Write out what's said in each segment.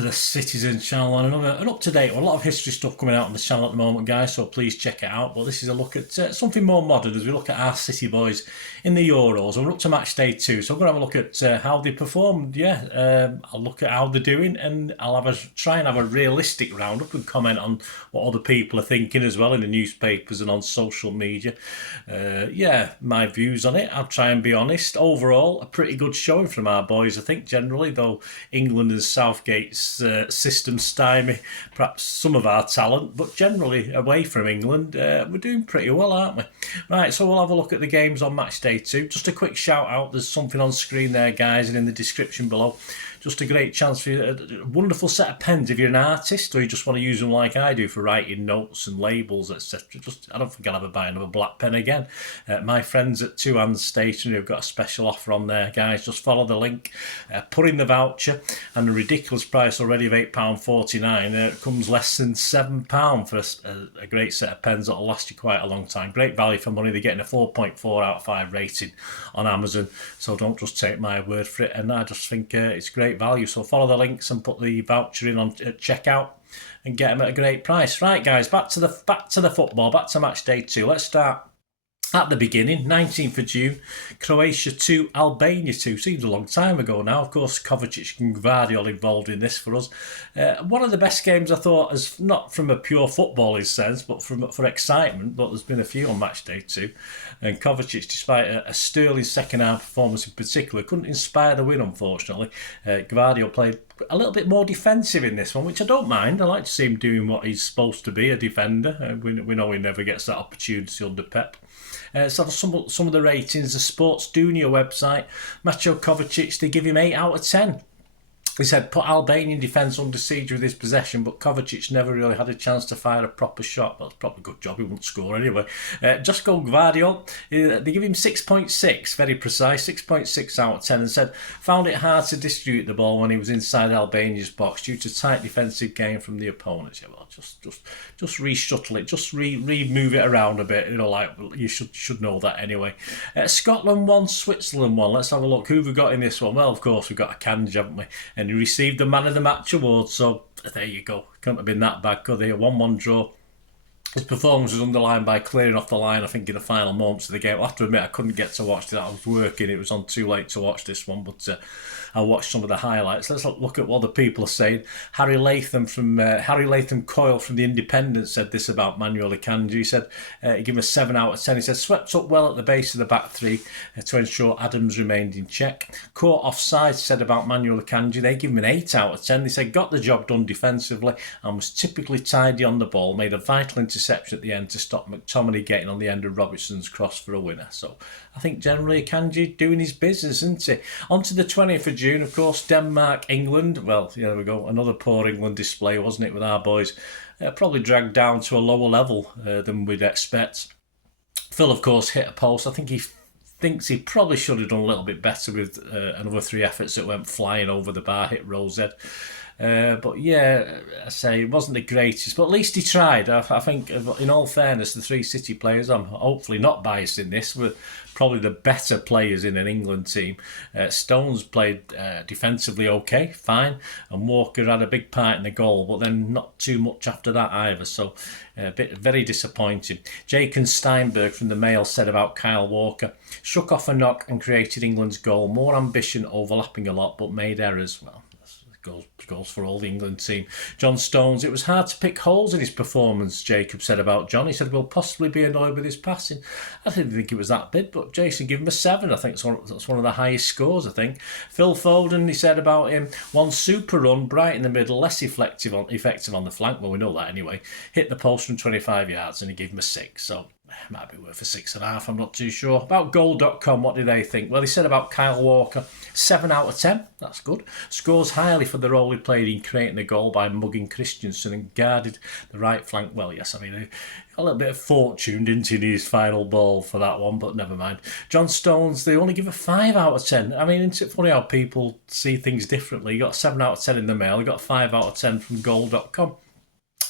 to the Citizen channel and an up-to-date one. A lot of history stuff coming out on the channel at the moment, guys, so please check it out. But this is a look at something more modern as we look at our City boys in the Euros. We're up to match day 2, so I'm going to have a look at how they performed. I'll look at how they're doing, and I'll try and have a realistic roundup and comment on what other people are thinking as well in the newspapers and on social media. My views on it. I'll try and be honest. Overall, a pretty good showing from our boys, I think, generally, though England and Southgate's system stymie perhaps some of our talent, but generally away from England, we're doing pretty well, aren't we? Right, so we'll have a look at the games on match day 2. Just a quick shout out, there's something on screen there, guys, and in the description below. Just a great chance for you, a wonderful set of pens if you're an artist or you just want to use them like I do for writing notes and labels, etc. I don't think I'll ever buy another black pen again. My friends at Two Hands Stationery have got a special offer on there, guys. Just follow the link, put in the voucher, and the ridiculous price already of £8.49. It comes less than £7 for a great set of pens that'll last you quite a long time. Great value for money. They're getting a 4.4 out of 5 rating on Amazon, so don't just take my word for it. And I just think it's great value, so follow the links and put the voucher in on checkout and get them at a great price. Right, guys, back to the football, back to match day 2. Let's start at the beginning. 19th of June, Croatia 2, Albania 2. Seems a long time ago now. Of course, Kovacic and Gvardiol involved in this for us. One of the best games I thought, as not from a pure footballing sense, but for excitement. But there's been a few on match day 2. And Kovacic, despite a sterling second half performance in particular, couldn't inspire the win, unfortunately. Gvardiol played a little bit more defensive in this one, which I don't mind. I like to see him doing what he's supposed to be, a defender. We know he never gets that opportunity under Pep. So some of the ratings, the Sports Dunia website, Macho Kovacic, they give him 8 out of 10. He said, put Albanian defence under siege with his possession, but Kovacic never really had a chance to fire a proper shot. Well, it's probably a good job, he wouldn't score anyway. Josko Gvardiol, they give him 6.6, very precise, 6.6 out of 10, and said, found it hard to distribute the ball when he was inside Albania's box due to tight defensive game from the opponents. Yeah, well, just reshuttle it, just move it around a bit, like you should know that anyway. Scotland 1, Switzerland 1. Let's have a look. Who have we got in this one? Well, of course, we've got Akanji, haven't we? And he received the Man of the Match award, so there you go. Couldn't have been that bad, could they? A 1-1 draw. His performance was underlined by clearing off the line, I think, in the final moments of the game. I have to admit, I couldn't get to watch that. I was working. It was on too late to watch this one, but I watched some of the highlights. Let's look at what the people are saying. Harry Latham Coyle from The Independent said this about Manuel Akanji. He said he gave him a 7 out of 10. He said, swept up well at the base of the back three to ensure Adams remained in check. Caught offside said about Manuel Akanji. They give him an 8 out of 10. They said, got the job done defensively and was typically tidy on the ball. Made a vital interception at the end to stop McTominay getting on the end of Robertson's cross for a winner. So I think generally Akanji doing his business, isn't he? On to the 20th of June, of course, Denmark, England. Well, there we go. Another poor England display, wasn't it, with our boys? Probably dragged down to a lower level than we'd expect. Phil, of course, hit a post. I think he thinks he probably should have done a little bit better with another 3 efforts that went flying over the bar, hit Rose head. But yeah, I say it wasn't the greatest, but at least he tried. I think, in all fairness, the 3 City players, I'm hopefully not biased in this, were probably the better players in an England team. Stones played defensively okay, fine, and Walker had a big part in the goal, but then not too much after that either, so very disappointing. Jake Steinberg from the Mail said about Kyle Walker, shook off a knock and created England's goal, more ambition, overlapping a lot, but made errors. Well, goes for all the England team. John Stones, it was hard to pick holes in his performance, Jacob said about John. He said, we'll possibly be annoyed with his passing. I didn't think it was that big, but Jason gave him a 7. I think that's one of the highest scores, I think. Phil Foden, he said about him, one super run, bright in the middle, less effective on the flank. Well, we know that anyway. Hit the post from 25 yards and he gave him a 6. So might be worth a 6.5, I'm not too sure. About goal.com, what do they think? Well, they said about Kyle Walker, 7 out of 10. That's good. Scores highly for the role he played in creating the goal by mugging Christensen and guarded the right flank. Well, yes, I mean, a little bit of fortune, didn't he, in his final ball for that one, but never mind. John Stones, they only give a 5 out of 10. I mean, isn't it funny how people see things differently? You got a 7 out of 10 in the Mail, you got a 5 out of 10 from goal.com.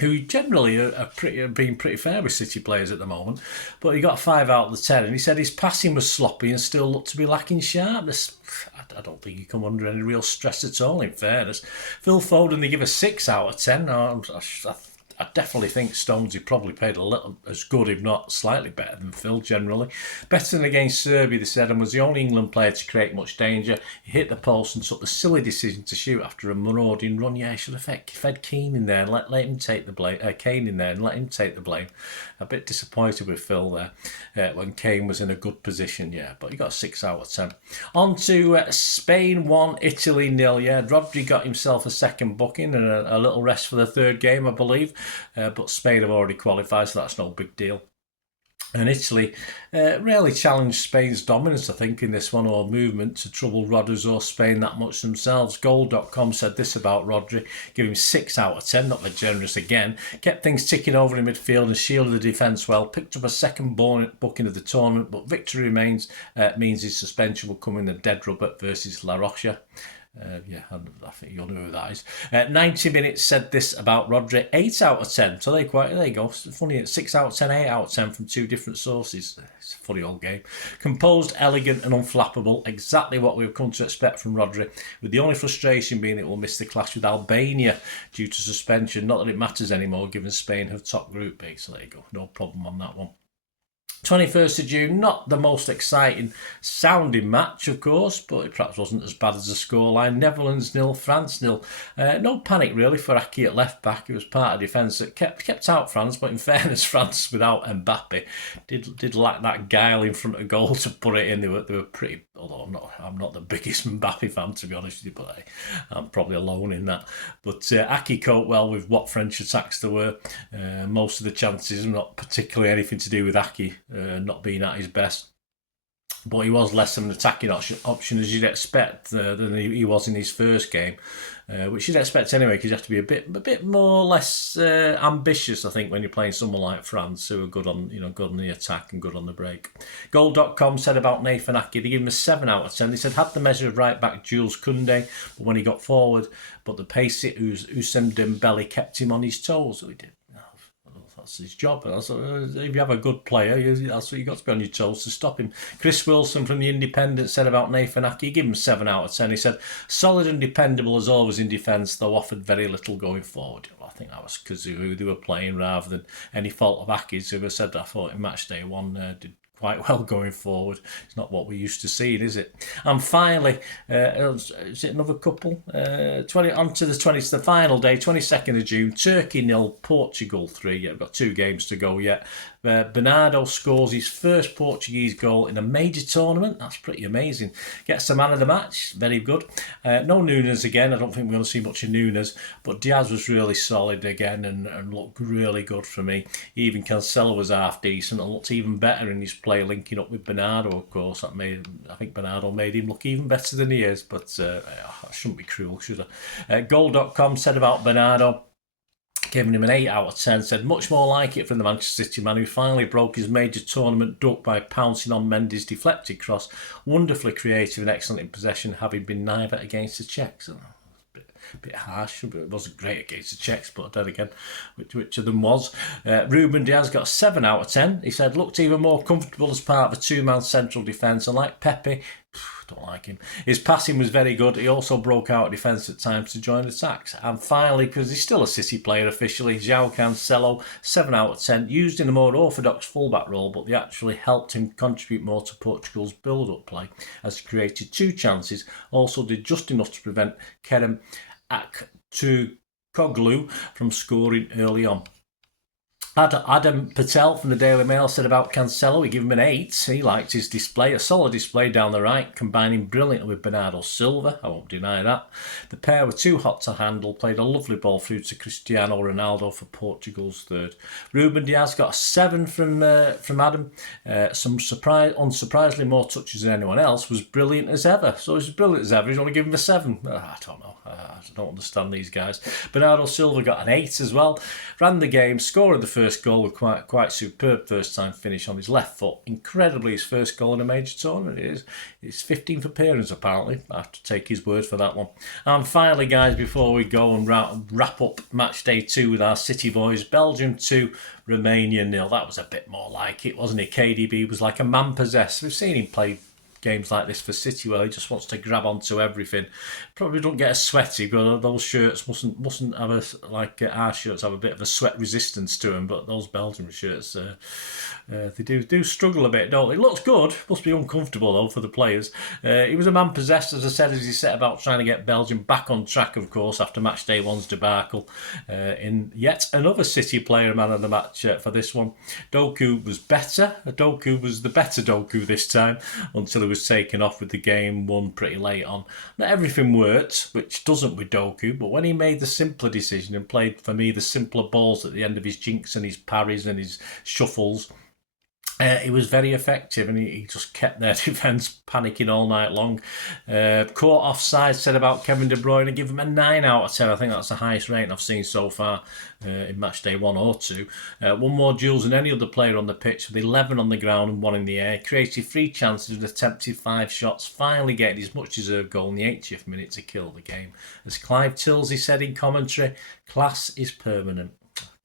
who generally are being pretty fair with City players at the moment. But he got 5 out of the 10, and he said his passing was sloppy and still looked to be lacking sharpness. I don't think he come under any real stress at all, in fairness. Phil Foden, they give a 6 out of 10. I definitely think Stonesy probably played a little as good, if not slightly better than Phil generally. Better than against Serbia, they said, and was the only England player to create much danger. He hit the post and took the silly decision to shoot after a marauding run. Yeah, he should have fed Keane in there and let him take the blame. Kane in there and let him take the blame. A bit disappointed with Phil there when Kane was in a good position, yeah, but he got a 6 out of 10. On to Spain 1, Italy 0. Yeah, Rodri got himself a second booking and a little rest for the third game, I believe. But Spain have already qualified, so that's no big deal. And Italy really challenged Spain's dominance, I think, in this one, or movement to trouble Rodgers or Spain that much themselves. Goal.com said this about Rodri, give him 6 out of 10, not very generous again. Kept things ticking over in midfield and shielded the defence well. Picked up a second booking of the tournament, but victory means his suspension will come in the dead rubber versus La Rocha. I think you'll know who that is. 90 Minutes said this about Rodri, 8 out of 10. So there you go. Funny, 6 out of 10, 8 out of 10 from two different sources. It's a funny old game. Composed, elegant and unflappable. Exactly what we've come to expect from Rodri, with the only frustration being it will miss the clash with Albania due to suspension. Not that it matters anymore, given Spain have top Group B. So there you go. No problem on that one. 21st of June, not the most exciting sounding match, of course, but it perhaps wasn't as bad as the scoreline. Netherlands 0, France 0. No panic really for Aki at left back. It was part of defence that kept out France, but in fairness, France without Mbappe did lack that guile in front of goal to put it in. They were pretty. Although I'm not the biggest Mbappe fan, to be honest with you, but I'm probably alone in that. But Aki coped well with what French attacks there were. Most of the chances, not particularly anything to do with Aki not being at his best. But he was less of an attacking option as you'd expect than he was in his first game, which you'd expect anyway, because you have to be a bit more or less ambitious, I think, when you're playing someone like France, who are good on the attack and good on the break. Goal.com said about Nathan Ake, they gave him a 7 out of 10. They said had the measure of right back Jules Koundé, but when he got forward, but the pace it Ousmane Dembele kept him on his toes, so he did. That's his job. If you have a good player, that's what you've got to be on your toes to stop him. Chris Wilson from The Independent said about Nathan Ake, give him 7 out of 10. He said, solid and dependable as always in defence, though offered very little going forward. Well, I think that was because of who they were playing rather than any fault of Ake's, who I said I thought in match day 1 did quite well going forward. It's not what we used to see, is it? And finally, is it another couple? On to the final day, 22nd of June, Turkey 0, Portugal 3. Yeah, we've got 2 games to go yet. Bernardo scores his first Portuguese goal in a major tournament. That's pretty amazing. Gets the man of the match. Very good. No Nunes again. I don't think we're going to see much of Nunes, but Diaz was really solid again and looked really good for me. Even Cancelo was half decent and looked even better in his play, linking up with Bernardo, of course. I think Bernardo made him look even better than he is, but I shouldn't be cruel, should I? Goal.com said about Bernardo, giving him an 8 out of 10, said much more like it from the Manchester City man, who finally broke his major tournament duck by pouncing on Mendy's deflected cross. Wonderfully creative and excellent in possession, having been neither against the Czechs. A bit harsh, but it wasn't great against the Czechs, but then again, which of them was? Ruben Diaz got a 7 out of 10. He said, looked even more comfortable as part of a 2-man central defence, and like Pepe, don't like him. His passing was very good. He also broke out of defence at times to join attacks. And finally, because he's still a City player officially, João Cancelo, 7 out of 10, used in a more orthodox fullback role, but they actually helped him contribute more to Portugal's build-up play, as he created 2 chances, also did just enough to prevent Kerem Aktürkoğlu from scoring early on. Adam Patel from the Daily Mail said about Cancelo, he gave him an 8. He liked his display, a solid display down the right, combining brilliantly with Bernardo Silva. I won't deny that. The pair were too hot to handle, played a lovely ball through to Cristiano Ronaldo for Portugal's third. Ruben Diaz got a 7 from Adam. Unsurprisingly more touches than anyone else, was brilliant as ever. So he's brilliant as ever, he's only given him a 7. I don't know. I don't understand these guys. Bernardo Silva got an 8 as well. Ran the game, scored the first first goal with quite superb first time finish on his left foot. Incredibly, his first goal in a major tournament. It is his 15th appearance apparently. I have to take his word for that one. And finally, guys, before we go and wrap up match day 2 with our City boys, Belgium 2, Romania 0. That was a bit more like it, wasn't it? KDB was like a man possessed. We've seen him play games like this for City where he just wants to grab onto everything. Probably don't get as sweaty, but those shirts mustn't have our shirts have a bit of a sweat resistance to them. But those Belgian shirts, they do struggle a bit, don't they? It looks good. Must be uncomfortable though for the players. He was a man possessed, as I said, as he set about trying to get Belgium back on track, of course, after match day 1's debacle. In yet another City player man of the match for this one. Doku was better. Doku was the better Doku this time until he was taken off with the game won pretty late on. Not everything worked, which doesn't with Doku, but when he made the simpler decision and played, for me, the simpler balls at the end of his jinks and his parries and his shuffles, he was very effective, and he just kept their defence panicking all night long. Caught offside, said about Kevin De Bruyne, and give him a 9 out of 10. I think that's the highest rating I've seen so far in match day 1 or 2. Won more duels than any other player on the pitch, with 11 on the ground and 1 in the air. Created 3 chances and attempted 5 shots, finally getting his much deserved goal in the 80th minute to kill the game. As Clive Tilsey said in commentary, class is permanent.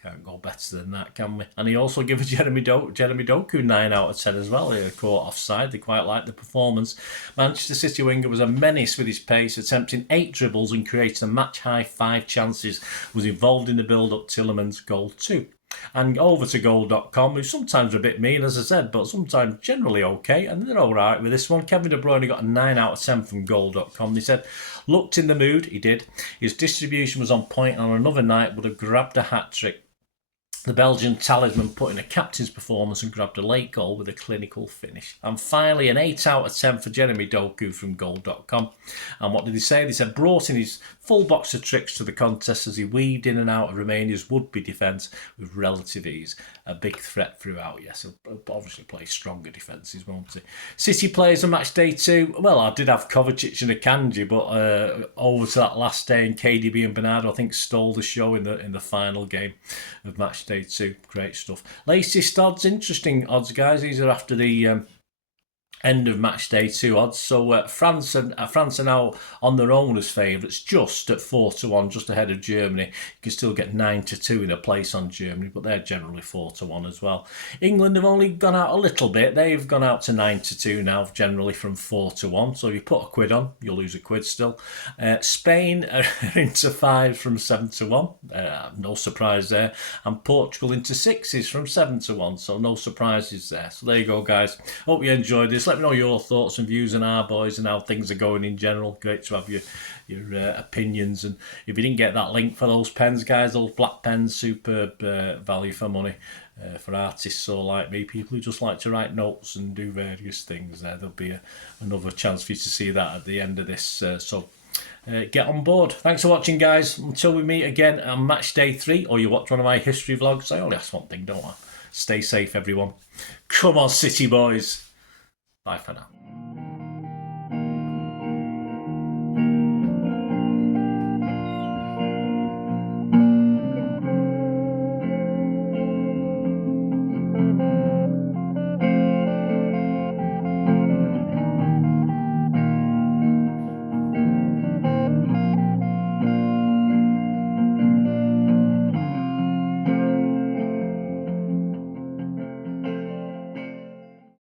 Can't go better than that, can we? And he also gave Jeremy Doku 9 out of 10 as well. He caught offside. They quite liked the performance. Manchester City winger was a menace with his pace, attempting 8 dribbles and creating a match-high 5 chances. Was involved in the build-up to Tielemans' goal 2. And over to goal.com, who sometimes are a bit mean, as I said, but sometimes generally okay, and they're all right with this one. Kevin De Bruyne got a 9 out of 10 from goal.com. They said, looked in the mood, he did. His distribution was on point, and on another night would have grabbed a hat-trick. The Belgian talisman put in a captain's performance and grabbed a late goal with a clinical finish. And finally, an 8 out of 10 for Jeremy Doku from goal.com. And what did he say? They said, brought in his full box of tricks to the contest as he weaved in and out of Romania's would-be defence with relative ease. A big threat throughout, yes. He'll obviously play stronger defences, won't he? City players on match day 2. Well, I did have Kovacic and Akanji, but over to that last day, and KDB and Bernardo, I think, stole the show in the final game of match day 2. Great stuff. Latest odds, interesting odds, guys. These are after the end of match day 2 odds. So France are now on their own as favourites, just at 4-1, just ahead of Germany. You can still get 9-2 in a place on Germany, but they're generally 4-1 as well. England have only gone out a little bit. They've gone out to 9-2 now, generally from 4-1. So if you put a quid on, you'll lose a quid still. Spain are into 5 from 7-1. No surprise there. And Portugal into 6s from 7-1. So no surprises there. So there you go, guys. Hope you enjoyed this. Let me know your thoughts and views on our boys and how things are going in general. Great to have your opinions. And if you didn't get that link for those pens, guys, those black pens, superb value for money for artists or like me, people who just like to write notes and do various things. There'll be another chance for you to see that at the end of this. So get on board. Thanks for watching, guys. Until we meet again on match day 3, or you watch one of my history vlogs. I only ask one thing, don't I? Stay safe, everyone. Come on, City boys. Bye for now.